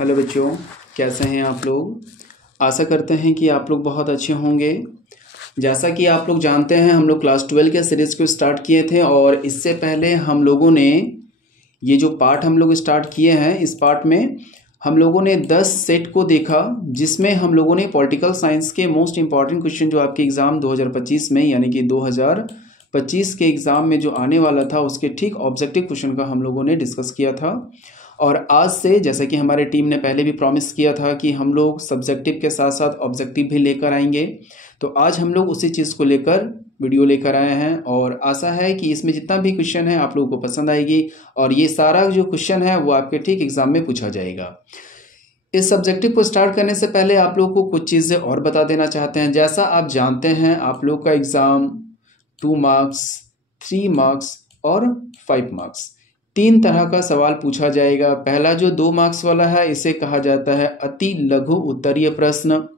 Hello बच्चों, कैसे हैं आप लोग। आशा करते हैं कि आप लोग बहुत अच्छे होंगे। जैसा कि आप लोग जानते हैं, हम लोग क्लास 12 के सीरीज़ को स्टार्ट किए थे और इससे पहले हम लोगों ने ये जो पार्ट हम लोग स्टार्ट किए हैं, इस पार्ट में हम लोगों ने 10 सेट को देखा, जिसमें हम लोगों ने पॉलिटिकल साइंस के मोस्ट इंपॉर्टेंट क्वेश्चन जो आपके एग्ज़ाम 2025 में यानी कि 2025 के एग्ज़ाम में जो आने वाला था उसके ठीक ऑब्जेक्टिव क्वेश्चन का हम लोगों ने डिस्कस किया था। और आज से, जैसा कि हमारे टीम ने पहले भी प्रॉमिस किया था कि हम लोग सब्जेक्टिव के साथ साथ ऑब्जेक्टिव भी लेकर आएंगे, तो आज हम लोग उसी चीज़ को लेकर वीडियो लेकर आए हैं और आशा है कि इसमें जितना भी क्वेश्चन है आप लोगों को पसंद आएगी और ये सारा जो क्वेश्चन है वो आपके ठीक एग्जाम में पूछा जाएगा। इस सब्जेक्टिव को स्टार्ट करने से पहले आप लोगों को कुछ चीज़ें और बता देना चाहते हैं। जैसा आप जानते हैं, आप लोग का एग्ज़ाम 2 मार्क्स, 3 मार्क्स और 5 मार्क्स 3 तरह का सवाल पूछा जाएगा। पहला जो 2 मार्क्स वाला है, इसे कहा जाता है अति लघु उत्तरीय प्रश्न।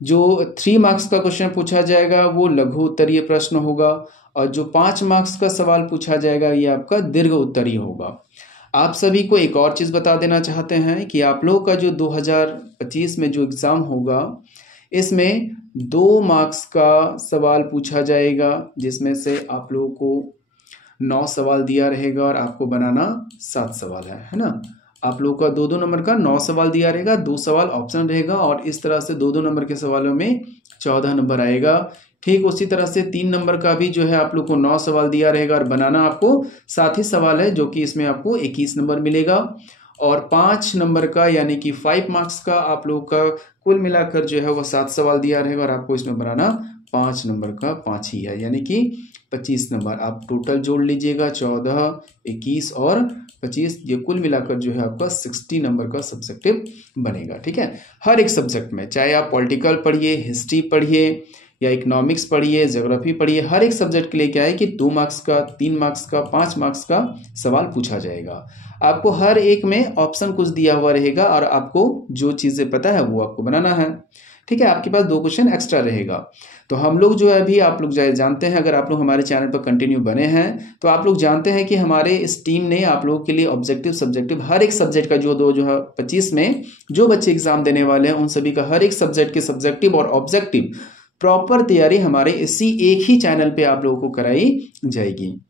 जो 3 मार्क्स का क्वेश्चन पूछा जाएगा वो लघु उत्तरीय प्रश्न होगा और जो 5 मार्क्स का सवाल पूछा जाएगा ये आपका दीर्घ उत्तरीय होगा। आप सभी को एक और चीज़ बता देना चाहते हैं कि आप लोगों का जो 2025 में जो एग्ज़ाम होगा, इसमें 2 मार्क्स का सवाल पूछा जाएगा, जिसमें से आप लोगों को 9 सवाल दिया रहेगा और आपको बनाना 7 सवाल है ना। आप लोगों का 2-2 नंबर का 9 सवाल दिया रहेगा, 2 सवाल ऑप्शन रहेगा और इस तरह से 2-2 नंबर के सवालों में 14 नंबर आएगा। ठीक उसी तरह से 3 नंबर का भी जो है आप लोग को 9 सवाल दिया रहेगा और बनाना आपको 7 ही सवाल है, जो कि इसमें आपको 21 नंबर मिलेगा। और 5 नंबर का यानी कि 5 मार्क्स का आप लोगों का कुल मिलाकर जो है वो 7 सवाल दिया रहेगा और आपको इसमें बनाना 5 नंबर का 5 ही है, यानी कि 25 नंबर। आप टोटल जोड़ लीजिएगा, 14, 21 और 25, ये कुल मिलाकर जो है आपका 60 नंबर का सब्जेक्टिव बनेगा। ठीक है, हर एक सब्जेक्ट में, चाहे आप पॉलिटिकल पढ़िए, हिस्ट्री पढ़िए या इकोनॉमिक्स पढ़िए, ज्योग्राफी पढ़िए, हर एक सब्जेक्ट के लिए क्या है कि 2 मार्क्स का, 3 मार्क्स का, 5 मार्क्स का सवाल पूछा जाएगा। आपको हर एक में ऑप्शन कुछ दिया हुआ रहेगा और आपको जो चीज़ें पता है वो आपको बनाना है। ठीक है, आपके पास 2 क्वेश्चन एक्स्ट्रा रहेगा। तो हम लोग जो है अभी आप लोग जानते हैं, अगर आप लोग हमारे चैनल पर कंटिन्यू बने हैं तो आप लोग जानते हैं कि हमारे इस टीम ने आप लोगों के लिए ऑब्जेक्टिव सब्जेक्टिव हर एक सब्जेक्ट का जो 2025 में जो बच्चे एग्जाम देने वाले हैं उन सभी का हर एक सब्जेक्ट के सब्जेक्टिव और ऑब्जेक्टिव प्रॉपर तैयारी हमारे इसी एक ही चैनल पे आप लोगों को कराई जाएगी।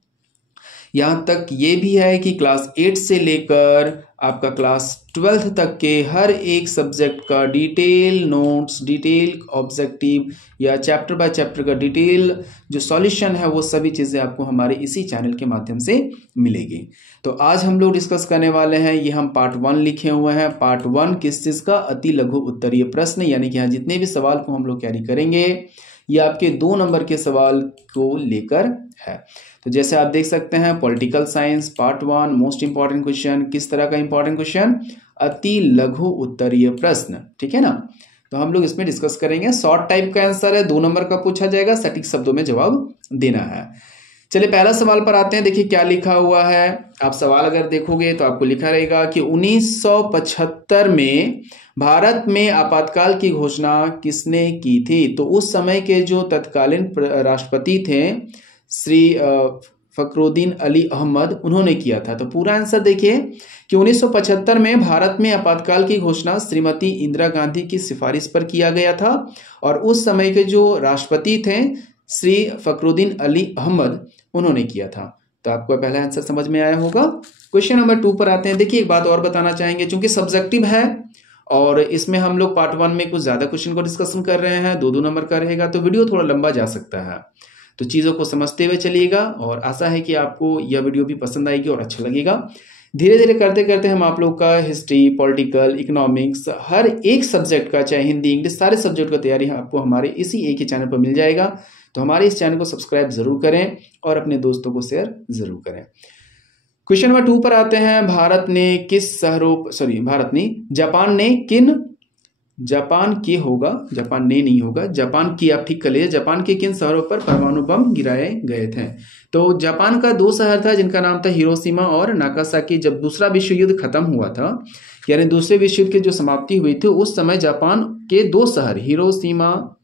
यहाँ तक ये भी है कि क्लास 8 से लेकर आपका क्लास 12 तक के हर एक सब्जेक्ट का डिटेल नोट्स, डिटेल ऑब्जेक्टिव या चैप्टर बाय चैप्टर का डिटेल जो सॉल्यूशन है, वो सभी चीज़ें आपको हमारे इसी चैनल के माध्यम से मिलेगी। तो आज हम लोग डिस्कस करने वाले हैं, ये हम पार्ट 1 लिखे हुए हैं। पार्ट 1 किस चीज़ का? अति लघु उत्तरीय प्रश्न, यानी कि यहाँ जितने भी सवाल को हम लोग कैरी करेंगे ये आपके 2 नंबर के सवाल को लेकर है। तो जैसे आप देख सकते हैं, political science part 1 most important question. किस तरह का इंपॉर्टेंट क्वेश्चन? अति लघु उत्तरीय प्रश्न। ठीक है ना, तो हम लोग इसमें डिस्कस करेंगे। शॉर्ट टाइप का आंसर है, 2 नंबर का पूछा जाएगा, सटीक शब्दों में जवाब देना है। चलिए पहला सवाल पर आते हैं। देखिए क्या लिखा हुआ है। आप सवाल अगर देखोगे तो आपको लिखा रहेगा कि 1975 में भारत में आपातकाल की घोषणा किसने की थी? तो उस समय के जो तत्कालीन राष्ट्रपति थे श्री फखरुद्दीन अली अहमद, उन्होंने किया था। तो पूरा आंसर देखिए कि 1975 में भारत में आपातकाल की घोषणा श्रीमती इंदिरा गांधी की सिफारिश पर किया गया था और उस समय के जो राष्ट्रपति थे श्री फखरुद्दीन अली अहमद, उन्होंने किया था। तो आपको पहला आंसर समझ में आया होगा। क्वेश्चन नंबर 2 पर आते हैं। देखिए एक बात और बताना चाहेंगे, चूंकि सब्जेक्टिव है और इसमें हम लोग पार्ट 1 में कुछ ज्यादा क्वेश्चन को डिस्कशन कर रहे हैं, 2-2 नंबर का रहेगा, तो वीडियो थोड़ा लंबा जा सकता है। तो चीज़ों को समझते हुए चलिएगा और आशा है कि आपको यह वीडियो भी पसंद आएगी और अच्छा लगेगा। धीरे धीरे करते करते हम आप लोग का हिस्ट्री, पॉलिटिकल, इकोनॉमिक्स, हर एक सब्जेक्ट का, चाहे हिंदी, इंग्लिश, सारे सब्जेक्ट का तैयारी आपको हमारे इसी एक ही चैनल पर मिल जाएगा। तो हमारे इस चैनल को सब्सक्राइब जरूर करें और अपने दोस्तों को शेयर जरूर करें। क्वेश्चन नंबर 2 पर आते हैं। जापान की, आप ठीक कर लीजिए, जापान के किन शहरों पर परमाणु बम गिराए गए थे? तो जापान का 2 शहर था जिनका नाम था हिरोशिमा और नागासाकी। जब दूसरा विश्व युद्ध खत्म हुआ था, यानी दूसरे विश्व युद्ध की जो समाप्ति हुई थी, उस समय जापान के 2 शहर हिरोशिमा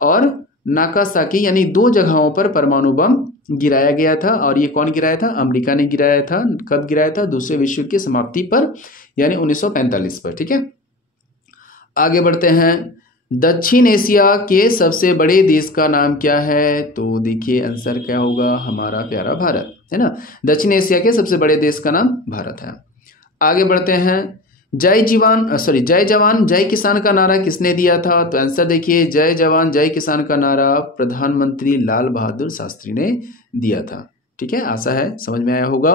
और नागासाकी यानी 2 जगहों पर परमाणु बम गिराया गया था। और ये कौन गिराया था? अमेरिका ने गिराया था। कब गिराया था? दूसरे विश्व युद्ध की समाप्ति पर, यानी 1945 पर। ठीक है, आगे बढ़ते हैं। दक्षिण एशिया के सबसे बड़े देश का नाम क्या है? तो देखिए आंसर क्या होगा, हमारा प्यारा भारत, है ना। दक्षिण एशिया के सबसे बड़े देश का नाम भारत है। आगे बढ़ते हैं। जय जवान जय किसान का नारा किसने दिया था? तो आंसर देखिए, जय जवान जय किसान का नारा प्रधानमंत्री लाल बहादुर शास्त्री ने दिया था। ठीक है, आशा है समझ में आया होगा।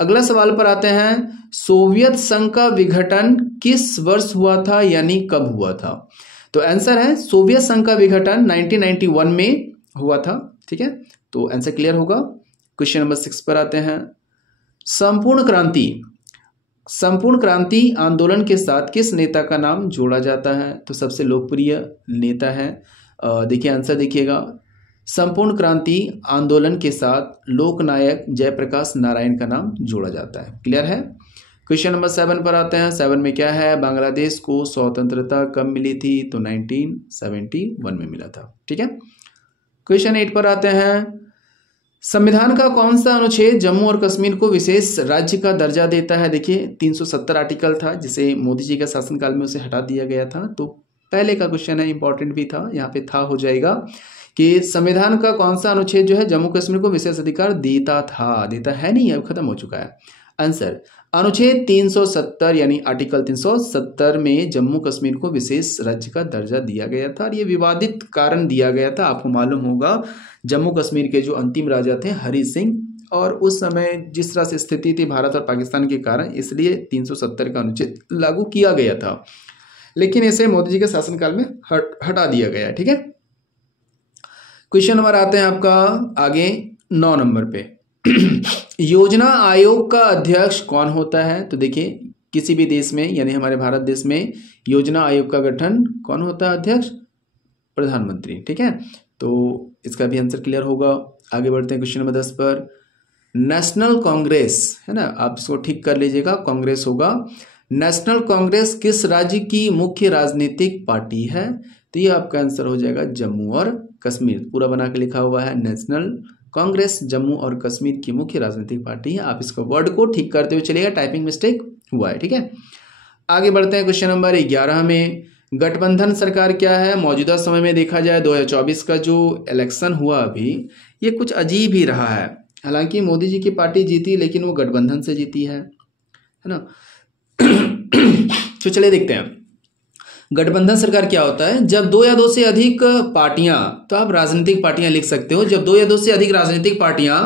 अगला सवाल पर आते हैं। सोवियत संघ का विघटन किस वर्ष हुआ था, यानी कब हुआ था? तो आंसर है संघ का विघटन 1991 में हुआ था। ठीक है, तो आंसर क्लियर होगा। क्वेश्चन नंबर 6 पर आते हैं। संपूर्ण क्रांति आंदोलन के साथ किस नेता का नाम जोड़ा जाता है? तो सबसे लोकप्रिय नेता है, देखिए आंसर देखिएगा, संपूर्ण क्रांति आंदोलन के साथ लोकनायक जयप्रकाश नारायण का नाम जोड़ा जाता है। क्लियर है। क्वेश्चन नंबर 7 पर आते हैं। 7 में क्या है? बांग्लादेश को स्वतंत्रता कब मिली थी? तो 1971 में मिला था। ठीक है, क्वेश्चन 8 पर आते हैं। संविधान का कौन सा अनुच्छेद जम्मू और कश्मीर को विशेष राज्य का दर्जा देता है? देखिए 370 आर्टिकल था, जिसे मोदी जी के शासनकाल में उसे हटा दिया गया था। तो पहले का क्वेश्चन है, इंपॉर्टेंट भी था, यहाँ पे था हो जाएगा कि संविधान का कौन सा अनुच्छेद जो है जम्मू कश्मीर को विशेष अधिकार देता था, देता है नहीं, अब खत्म हो चुका है। आंसर अनुच्छेद 370 यानी आर्टिकल 370 में जम्मू कश्मीर को विशेष राज्य का दर्जा दिया गया था। और ये विवादित कारण दिया गया था, आपको मालूम होगा जम्मू कश्मीर के जो अंतिम राजा थे हरि सिंह, और उस समय जिस तरह से स्थिति थी भारत और पाकिस्तान के कारण, इसलिए 370 का अनुच्छेद लागू किया गया था, लेकिन इसे मोदी जी के शासनकाल में हटा दिया गया। ठीक है, क्वेश्चन नंबर आते हैं आपका आगे 9 नंबर पे। योजना आयोग का अध्यक्ष कौन होता है? तो देखिए किसी भी देश में, यानी हमारे भारत देश में योजना आयोग का गठन कौन होता है? अध्यक्ष प्रधानमंत्री। ठीक है, तो इसका भी आंसर क्लियर होगा। आगे बढ़ते हैं क्वेश्चन नंबर 10 पर। नेशनल कांग्रेस, है ना, आप इसको ठीक कर लीजिएगा, कांग्रेस होगा। नेशनल कांग्रेस किस राज्य की मुख्य राजनीतिक पार्टी है? तो ये आपका आंसर हो जाएगा जम्मू और कश्मीर। पूरा बना के लिखा हुआ है, नेशनल कांग्रेस जम्मू और कश्मीर की मुख्य राजनीतिक पार्टी है। आप इसको वर्ड को ठीक करते हुए चलिएगा, टाइपिंग मिस्टेक हुआ है। ठीक है, आगे बढ़ते हैं क्वेश्चन नंबर 11 में। गठबंधन सरकार क्या है? मौजूदा समय में देखा जाए 2024 का जो इलेक्शन हुआ अभी, ये कुछ अजीब ही रहा है। हालांकि मोदी जी की पार्टी जीती, लेकिन वो गठबंधन से जीती है ना। तो चलिए देखते हैं गठबंधन सरकार क्या होता है। जब 2 या 2 से अधिक पार्टियां, तो आप राजनीतिक पार्टियां लिख सकते हो, जब 2 या 2 से अधिक राजनीतिक पार्टियां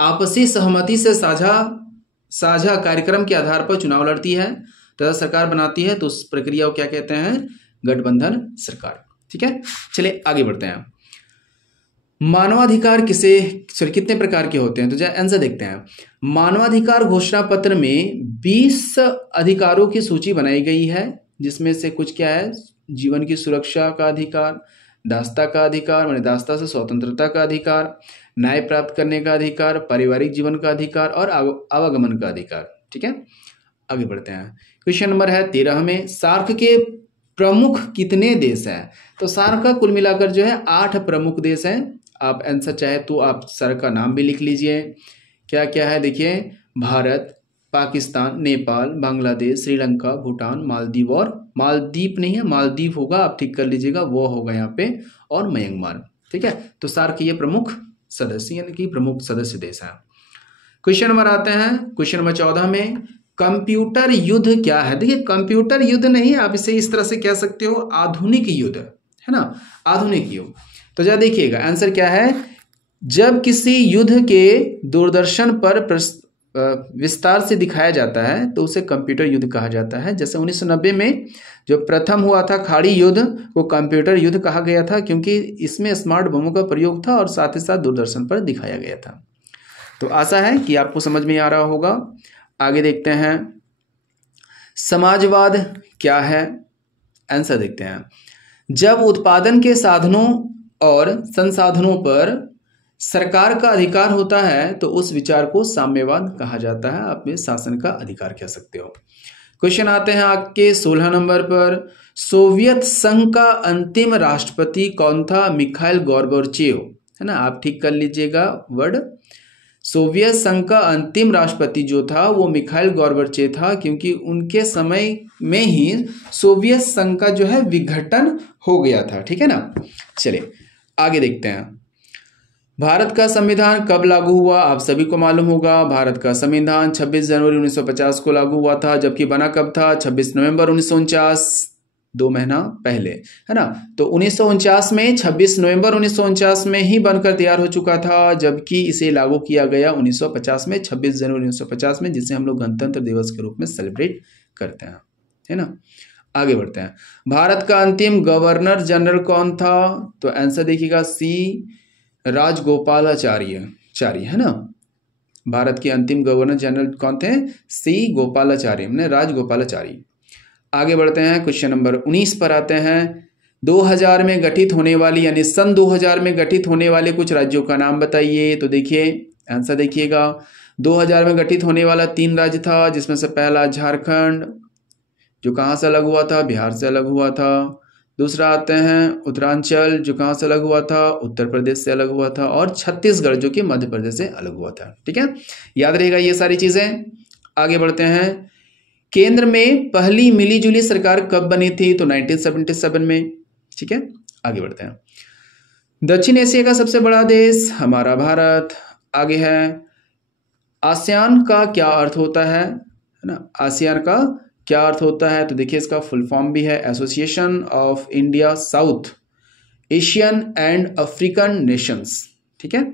आपसी सहमति से साझा कार्यक्रम के आधार पर चुनाव लड़ती है तथा सरकार बनाती है, तो उस प्रक्रिया को क्या कहते हैं? गठबंधन सरकार। ठीक है, चलिए आगे बढ़ते हैं। मानवाधिकार कितने प्रकार के होते हैं? तो आंसर देखते हैं। मानवाधिकार घोषणा पत्र में 20 अधिकारों की सूची बनाई गई है, जिसमें से कुछ क्या है? जीवन की सुरक्षा का अधिकार, दास्ता का अधिकार माने दास्ता से स्वतंत्रता का अधिकार, न्याय प्राप्त करने का अधिकार, पारिवारिक जीवन का अधिकार और आवागमन का अधिकार। ठीक है, आगे बढ़ते हैं। क्वेश्चन नंबर है 13 में। सार्क के प्रमुख कितने देश हैं? तो सार्क का कुल मिलाकर जो है 8 प्रमुख देश हैं। आप आंसर चाहे तो आप सार्क का नाम भी लिख लीजिए, क्या क्या है देखिए, भारत, पाकिस्तान, नेपाल, बांग्लादेश, श्रीलंका, भूटान, मालदीव, और मालदीप नहीं है, मालदीव होगा, आप ठीक कर लीजिएगा, वो होगा यहाँ पे, और म्यांमार। ठीक है, तो सार्क के ये प्रमुख सदस्य यानी कि प्रमुख सदस्य देश हैं। क्वेश्चन नंबर आते हैं क्वेश्चन नंबर 14 में। कंप्यूटर युद्ध क्या है? देखिए कंप्यूटर युद्ध नहीं, आप इसे इस तरह से कह सकते हो आधुनिक युद्ध, है ना, आधुनिक युद्ध। तो जरा देखिएगा आंसर क्या है। जब किसी युद्ध के दूरदर्शन पर विस्तार से दिखाया जाता है तो उसे कंप्यूटर युद्ध कहा जाता है। जैसे 1990 में जो प्रथम हुआ था खाड़ी युद्ध, वो कंप्यूटर युद्ध कहा गया था, क्योंकि इसमें स्मार्ट बमों का प्रयोग था और साथ ही साथ दूरदर्शन पर दिखाया गया था। तो आशा है कि आपको समझ में आ रहा होगा। आगे देखते हैं, समाजवाद क्या है? आंसर देखते हैं। जब उत्पादन के साधनों और संसाधनों पर सरकार का अधिकार होता है तो उस विचार को साम्यवाद कहा जाता है। आप में शासन का अधिकार कह सकते हो। क्वेश्चन आते हैं आपके 16 नंबर पर। सोवियत संघ का अंतिम राष्ट्रपति कौन था? मिखाइल गोर्बाचेव, है ना, आप ठीक कर लीजिएगा वर्ड। सोवियत संघ का अंतिम राष्ट्रपति जो था वो मिखाइल गोर्बाचेव था, क्योंकि उनके समय में ही सोवियत संघ का जो है विघटन हो गया था। ठीक है ना, चलिए आगे देखते हैं। भारत का संविधान कब लागू हुआ? आप सभी को मालूम होगा, भारत का संविधान 26 जनवरी 1950 को लागू हुआ था, जबकि बना कब था? 26 नवंबर 1949, 2 महीना पहले, है ना। तो 1949 में, 26 नवंबर 1949 में ही बनकर तैयार हो चुका था, जबकि इसे लागू किया गया 1950 में, 26 जनवरी 1950 में, जिसे हम लोग गणतंत्र दिवस के रूप में सेलिब्रेट करते हैं, है ना। आगे बढ़ते हैं। भारत का अंतिम गवर्नर जनरल कौन था? तो आंसर देखिएगा सी, राजगोपालाचार्य, है ना। भारत के अंतिम गवर्नर जनरल कौन थे? सी गोपालाचार्य, मैंने राजगोपालाचारी। आगे बढ़ते हैं, क्वेश्चन नंबर 19 पर आते हैं। 2000 में गठित होने वाली, यानी सन 2000 में गठित होने वाले कुछ राज्यों का नाम बताइए। तो देखिए आंसर देखिएगा, 2000 में गठित होने वाला 3 राज्य था, जिसमें से पहला झारखंड, जो कहाँ से अलग हुआ था? बिहार से अलग हुआ था। दूसरा आते हैं उत्तरांचल, जो कहाँ से अलग हुआ था? उत्तर प्रदेश से अलग हुआ था। और छत्तीसगढ़, जो कि मध्य प्रदेश से अलग हुआ था। ठीक है, याद रहेगा ये सारी चीजें। आगे बढ़ते हैं। केंद्र में पहली मिलीजुली सरकार कब बनी थी? तो 1977 में। ठीक है, आगे बढ़ते हैं। दक्षिण एशिया का सबसे बड़ा देश हमारा भारत। आगे है, आसियान का क्या अर्थ होता है ना। आसियान का क्या अर्थ होता है? तो देखिए इसका फुल फॉर्म भी है, association of India south Asian and African Nations. ठीक है,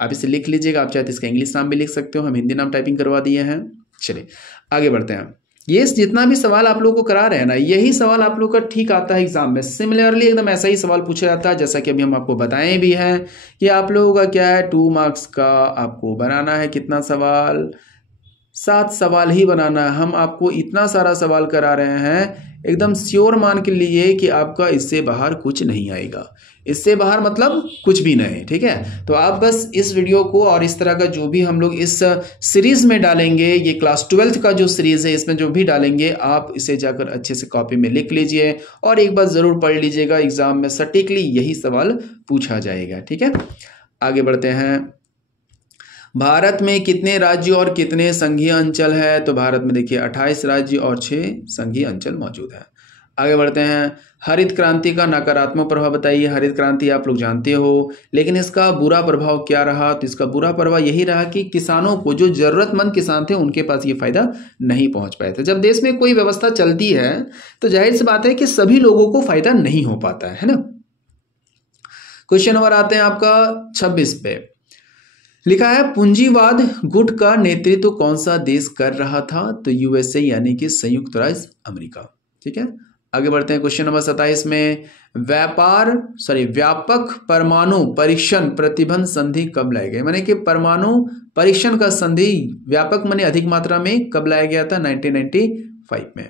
आप इसे लिख लीजिएगा, आप चाहे तो इसका इंग्लिश नाम भी लिख सकते हो, हम हिंदी नाम टाइपिंग करवा दिए हैं। चलिए आगे बढ़ते हैं। ये जितना भी सवाल आप लोगों को करा रहे हैं ना, यही सवाल आप लोग का ठीक आता है एग्जाम में। सिमिलरली एकदम ऐसा ही सवाल पूछा जाता है, जैसा कि अभी हम आपको बताएं भी हैं कि आप लोगों का क्या है, 2 मार्क्स का आपको बनाना है। कितना सवाल? 7 सवाल ही बनाना है। हम आपको इतना सारा सवाल करा रहे हैं, एकदम श्योर मान के लिए कि आपका इससे बाहर कुछ नहीं आएगा। इससे बाहर मतलब कुछ भी नहीं। ठीक है, तो आप बस इस वीडियो को और इस तरह का जो भी हम लोग इस सीरीज में डालेंगे, ये क्लास 12th का जो सीरीज है, इसमें जो भी डालेंगे आप इसे जाकर अच्छे से कॉपी में लिख लीजिए और एक बार जरूर पढ़ लीजिएगा। एग्जाम में सटीकली यही सवाल पूछा जाएगा। ठीक है, आगे बढ़ते हैं। भारत में कितने राज्य और कितने संघीय अंचल है? तो भारत में देखिए 28 राज्य और 6 संघीय अंचल मौजूद है। आगे बढ़ते हैं। हरित क्रांति का नकारात्मक प्रभाव बताइए। हरित क्रांति आप लोग जानते हो, लेकिन इसका बुरा प्रभाव क्या रहा? तो इसका बुरा प्रभाव यही रहा कि किसानों को, जो जरूरतमंद किसान थे, उनके पास ये फायदा नहीं पहुंच पाए थे। जब देश में कोई व्यवस्था चलती है तो जाहिर सी बात है कि सभी लोगों को फायदा नहीं हो पाता है ना। क्वेश्चन नंबर आते हैं आपका 26 पे। लिखा है, पूंजीवाद गुट का नेतृत्व कौन सा देश कर रहा था? तो यूएसए, यानी कि संयुक्त राज्य अमेरिका। ठीक है, आगे बढ़ते हैं। क्वेश्चन नंबर 27 में, व्यापक परमाणु परीक्षण प्रतिबंध संधि कब लाए गए? माने कि परमाणु परीक्षण का संधि व्यापक माने अधिक मात्रा में कब लाया गया था? 1995 में।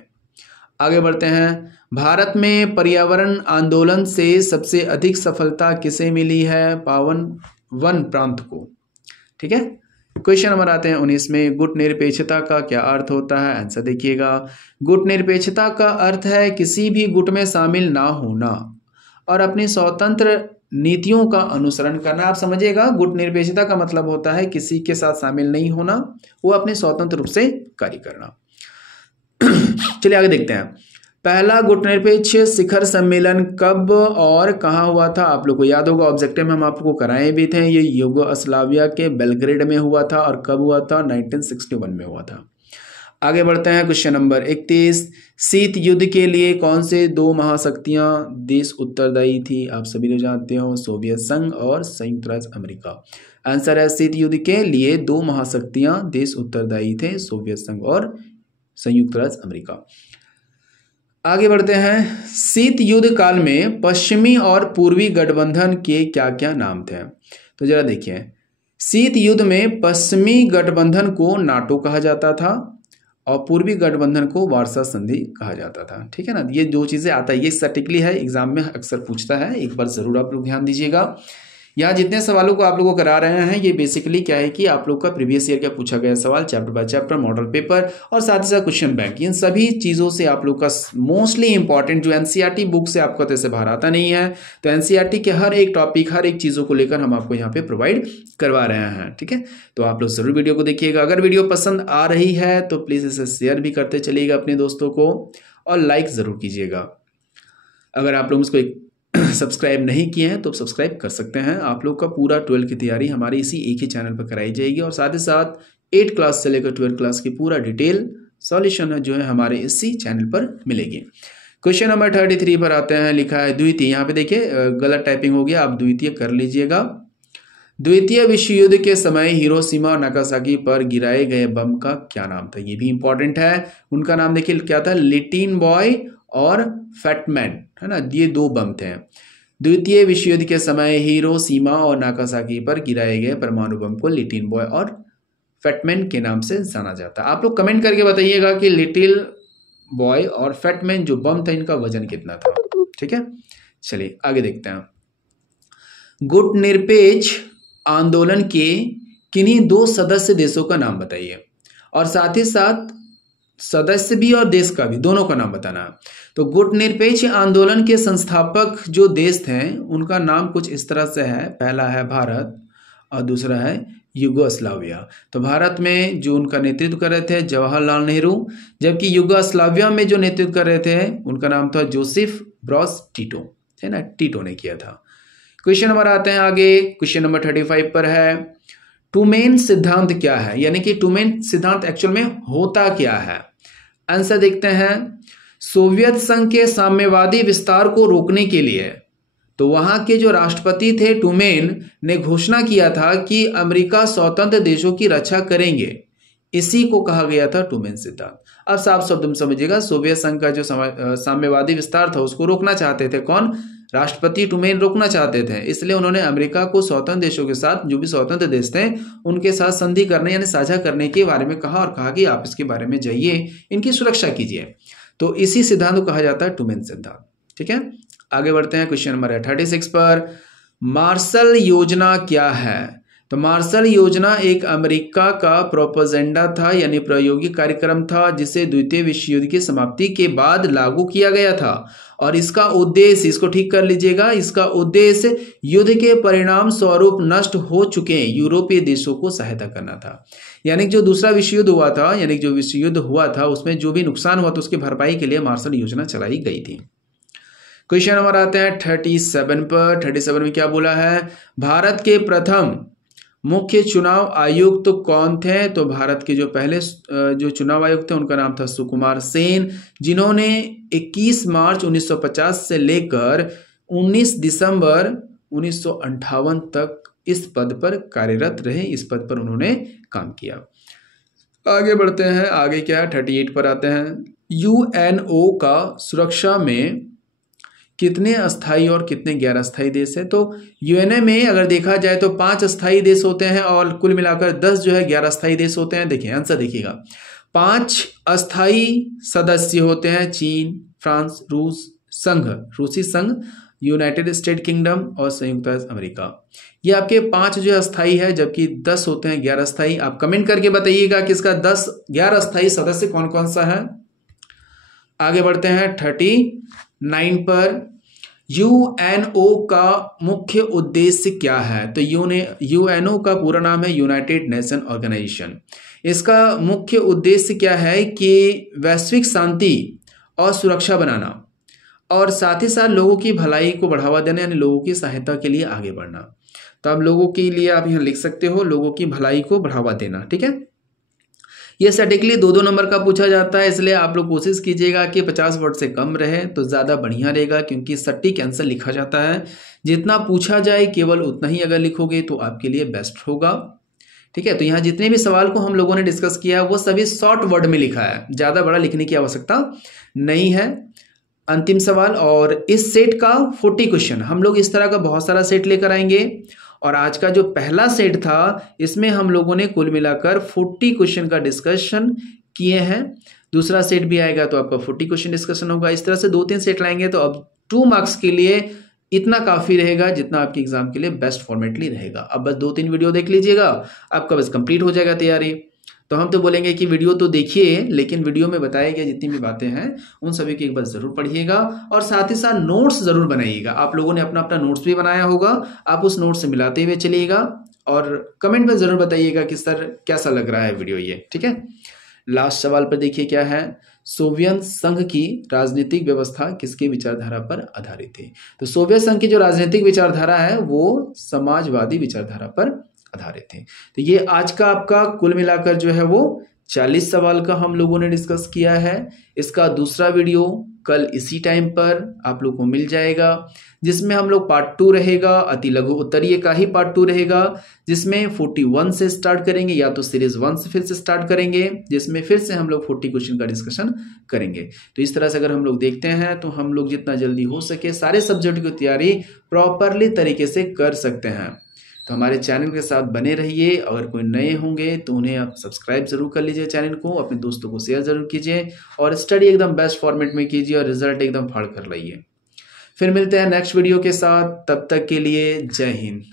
आगे बढ़ते हैं। भारत में पर्यावरण आंदोलन से सबसे अधिक सफलता किसे मिली है? पावन वन प्रांत को। ठीक है, क्वेश्चन नंबर आते हैं 19 में। गुट निरपेक्षता का क्या अर्थ होता है? आंसर देखिएगा। गुट निरपेक्षता का अर्थ है किसी भी गुट में शामिल ना होना और अपनी स्वतंत्र नीतियों का अनुसरण करना। आप समझिएगा, गुट निरपेक्षता का मतलब होता है किसी के साथ शामिल नहीं होना, वो अपने स्वतंत्र रूप से कार्य करना। चलिए आगे देखते हैं। पहला गुटनिरपेक्ष शिखर सम्मेलन कब और कहाँ हुआ था? आप लोग को याद होगा, ऑब्जेक्टिव में हम आपको कराए भी थे। ये यूगोस्लाविया के बेलग्रेड में हुआ था और कब हुआ था? 1961 में हुआ था। आगे बढ़ते हैं। Question number 31। शीत युद्ध के लिए कौन से 2 महाशक्तियां देश उत्तरदायी थी? आप सभी लोग जानते हो, सोवियत संघ और संयुक्त राज्य अमेरिका। आंसर है, शीत युद्ध के लिए 2 महाशक्तियां देश उत्तरदायी थे, सोवियत संघ और संयुक्त राज्य अमेरिका। आगे बढ़ते हैं। शीत युद्ध काल में पश्चिमी और पूर्वी गठबंधन के क्या क्या नाम थे? तो जरा देखिए, शीत युद्ध में पश्चिमी गठबंधन को नाटो कहा जाता था और पूर्वी गठबंधन को वार्सा संधि कहा जाता था। ठीक है ना, ये 2 चीजें आता है, ये सटिकली है, एग्जाम में अक्सर पूछता है, एक बार जरूर आप लोग ध्यान दीजिएगा। यहाँ जितने सवालों को आप लोगों को करा रहे हैं ये बेसिकली क्या है कि आप लोग का प्रीवियस ईयर का पूछा गया सवाल, chapter by chapter, model paper और साथ ही साथ क्वेश्चन बैंक, इन सभी चीज़ों से आप लोग का मोस्टली इंपॉर्टेंट जो एनसीईआरटी बुक से आपको तो ऐसे बाहर आता नहीं है, तो एनसीईआरटी के हर एक टॉपिक, हर एक चीज़ों को लेकर हम आपको यहाँ पे प्रोवाइड करवा रहे हैं। ठीक है, तो आप लोग जरूर वीडियो को देखिएगा। अगर वीडियो पसंद आ रही है तो प्लीज़ इसे शेयर भी करते चलिएगा अपने दोस्तों को और लाइक ज़रूर कीजिएगा। अगर आप लोग इसको सब्सक्राइब नहीं किए हैं तो सब्सक्राइब कर सकते हैं। आप लोग का पूरा 12 की तैयारी हमारी इसी एक ही चैनल पर कराई जाएगी और साथ ही साथ 8 क्लास से लेकर 12 क्लास की पूरा डिटेल सॉल्यूशन है जो है हमारे इसी चैनल पर मिलेगी। क्वेश्चन नंबर 33 पर आते हैं। लिखा है द्वितीय, यहाँ पे देखिए गलत टाइपिंग हो गया, आप द्वितीय कर लीजिएगा। द्वितीय विश्व युद्ध के समय हिरोशिमा और नागासाकी पर गिराए गए बम का क्या नाम था? ये भी इंपॉर्टेंट है। उनका नाम देखिए क्या था, लिटिल बॉय और फैटमैन, है ना, ये 2 बम थे। द्वितीय विश्व युद्ध के समय हिरोशिमा और नागासाकी पर गिराए गए परमाणु बम को लिटिल बॉय और फैटमैन के नाम से जाना जाता है। आप लोग कमेंट करके बताइएगा कि लिटिल बॉय और फैटमैन जो बम था इनका वजन कितना था। ठीक है, चलिए आगे देखते हैं। गुटनिरपेक्ष आंदोलन के किन्हीं 2 सदस्य देशों का नाम बताइए और साथ ही साथ सदस्य भी और देश का भी, दोनों का नाम बताना। तो गुटनिरपेक्ष आंदोलन के संस्थापक जो देश थे उनका नाम कुछ इस तरह से है। पहला है भारत और दूसरा है युगोस्लाविया। तो भारत में जो उनका नेतृत्व कर रहे थे जवाहरलाल नेहरू, जबकि युगोस्लाविया में जो नेतृत्व कर रहे थे उनका नाम था जोसेफ ब्रॉस टिटो, है ना, टिटो ने किया था। क्वेश्चन नंबर आते हैं आगे। क्वेश्चन नंबर 35 पर है, टूमेन सिद्धांत क्या है? यानी कि टूमेन सिद्धांत एक्चुअल में होता क्या है? आंसर देखते हैं। सोवियत संघ के साम्यवादी विस्तार को रोकने के लिए तो वहां के जो राष्ट्रपति थे टूमेन ने घोषणा किया था कि अमेरिका स्वतंत्र देशों की रक्षा करेंगे। इसी को कहा गया था टूमेन सिद्धांत। अब साफ शब्द में समझिएगा, सोवियत संघ का जो साम्यवादी विस्तार था उसको रोकना चाहते थे कौन? राष्ट्रपति टूमेन रोकना चाहते थे। इसलिए उन्होंने अमेरिका को स्वतंत्र देशों के साथ, जो भी स्वतंत्र देश थे उनके साथ संधि करने यानी साझा करने के बारे में कहा और कहा कि आप इसके बारे में जाइए, इनकी सुरक्षा कीजिए। तो इसी सिद्धांत को कहा जाता है टूमेन सिद्धांत। ठीक है, आगे बढ़ते हैं। क्वेश्चन नंबर 36 पर, मार्शल योजना क्या है? तो मार्शल योजना एक अमेरिका का प्रोपेगेंडा था यानी प्रायोगिक कार्यक्रम था जिसे द्वितीय विश्व युद्ध की समाप्ति के बाद लागू किया गया था और इसका उद्देश्य, इसको ठीक कर लीजिएगा, इसका उद्देश्य युद्ध के परिणाम स्वरूप नष्ट हो चुके यूरोपीय देशों को सहायता करना था। यानी जो दूसरा विश्व युद्ध हुआ था, यानी जो विश्व युद्ध हुआ था उसमें जो भी नुकसान हुआ था उसकी भरपाई के लिए मार्शल योजना चलाई गई थी। क्वेश्चन नंबर आते हैं 37 पर। 37 में क्या बोला है? भारत के प्रथम मुख्य चुनाव आयुक्त कौन थे? तो भारत के जो पहले जो चुनाव आयुक्त थे उनका नाम था सुकुमार सेन, जिन्होंने 21 मार्च 1950 से लेकर 19 दिसंबर 1958 तक इस पद पर कार्यरत रहे, इस पद पर उन्होंने काम किया। आगे बढ़ते हैं। आगे क्या है? 38 पर आते हैं। यूएनओ का सुरक्षा में कितने अस्थायी और कितने गैर अस्थायी देश है? तो यूएनए में अगर देखा जाए तो 5 अस्थायी देश होते हैं और कुल मिलाकर 10 जो है गैर अस्थायी देश होते हैं। देखिए आंसर देखिएगा, 5 अस्थायी सदस्य होते हैं, चीन, फ्रांस, रूसी संघ, यूनाइटेड स्टेट किंगडम और संयुक्त अमेरिका। ये आपके 5 जो अस्थायी है, जबकि 10 होते हैं गैर अस्थायी। आप कमेंट करके बताइएगा कि इसका 10 गैर अस्थायी सदस्य कौन कौन सा है। आगे बढ़ते हैं 39 पर। यूएनओ का मुख्य उद्देश्य क्या है? तो यूएनओ का पूरा नाम है यूनाइटेड नेशन ऑर्गेनाइजेशन। इसका मुख्य उद्देश्य क्या है कि वैश्विक शांति और सुरक्षा बनाना और साथ ही साथ लोगों की भलाई को बढ़ावा देना यानी लोगों की सहायता के लिए आगे बढ़ना। तो आप लोगों के लिए आप यहाँ लिख सकते हो लोगों की भलाई को बढ़ावा देना। ठीक है, ये स्टैटिकली 2-2 नंबर का पूछा जाता है, इसलिए आप लोग कोशिश कीजिएगा कि 50 वर्ड से कम रहे तो ज़्यादा बढ़िया रहेगा, क्योंकि सटीक आंसर लिखा जाता है। जितना पूछा जाए केवल उतना ही अगर लिखोगे तो आपके लिए बेस्ट होगा। ठीक है, तो यहाँ जितने भी सवाल को हम लोगों ने डिस्कस किया वो सभी शॉर्ट वर्ड में लिखा है, ज़्यादा बड़ा लिखने की आवश्यकता नहीं है। अंतिम सवाल, और इस सेट का 40 क्वेश्चन हम लोग इस तरह का बहुत सारा सेट लेकर आएंगे और आज का जो पहला सेट था इसमें हम लोगों ने कुल मिलाकर 40 क्वेश्चन का डिस्कशन किए हैं। दूसरा सेट भी आएगा तो आपका 40 क्वेश्चन डिस्कशन होगा। इस तरह से 2-3 सेट लाएंगे तो अब 2 मार्क्स के लिए इतना काफ़ी रहेगा जितना आपके एग्जाम के लिए बेस्ट फॉर्मेटली रहेगा। अब बस 2-3 वीडियो देख लीजिएगा, आपका बस कंप्लीट हो जाएगा तैयारी। तो हम तो बोलेंगे कि वीडियो तो देखिए, लेकिन वीडियो में बताया गया जितनी भी बातें हैं उन सभी की एक बार ज़रूर पढ़िएगा और साथ ही साथ नोट्स ज़रूर बनाइएगा। आप लोगों ने अपना अपना नोट्स भी बनाया होगा, आप उस नोट्स से मिलाते हुए चलिएगा और कमेंट में ज़रूर बताइएगा कि सर कैसा लग रहा है वीडियो ये, ठीक है। लास्ट सवाल पर देखिए क्या है, सोवियत संघ की राजनीतिक व्यवस्था किसकी विचारधारा पर आधारित थी। तो सोवियत संघ की जो राजनीतिक विचारधारा है वो समाजवादी विचारधारा पर आधारित है। तो ये आज का आपका कुल मिलाकर जो है वो 40 सवाल का हम लोगों ने डिस्कस किया है। इसका दूसरा वीडियो कल इसी टाइम पर आप लोग को मिल जाएगा, जिसमें हम लोग पार्ट 2 रहेगा, अति लघु उत्तरीय का ही पार्ट 2 रहेगा, जिसमें 41 से स्टार्ट करेंगे या तो सीरीज 1 से फिर से स्टार्ट करेंगे, जिसमें फिर से हम लोग 40 क्वेश्चन का डिस्कशन करेंगे। तो इस तरह से अगर हम लोग देखते हैं तो हम लोग जितना जल्दी हो सके सारे सब्जेक्ट की तैयारी प्रॉपरली तरीके से कर सकते हैं। तो हमारे चैनल के साथ बने रहिए। अगर कोई नए होंगे तो उन्हें आप सब्सक्राइब जरूर कर लीजिए चैनल को, अपने दोस्तों को शेयर जरूर कीजिए और स्टडी एकदम बेस्ट फॉर्मेट में कीजिए और रिजल्ट एकदम फाड़ कर लाइए। फिर मिलते हैं नेक्स्ट वीडियो के साथ, तब तक के लिए जय हिंद।